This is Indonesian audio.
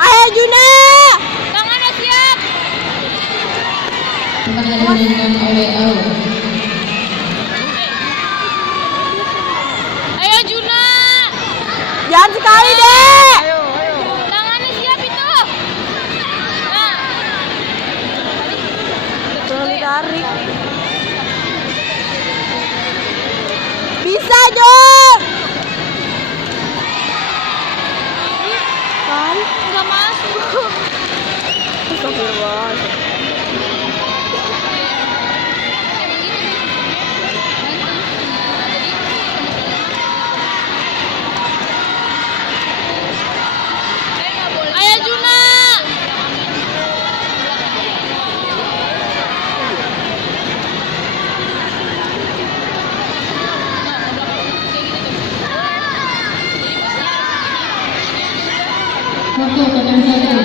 Ayo Juna. Tangannya siap. Tempat yang dimainkan oleh Ayo Juna. Jangan sekali deh. Tangannya siap itu. Nah. Jangan tarik. Bisa Jun. Kan? Nggak masuk. Astagfirullah. Ayo Juna. Waktu pertandingan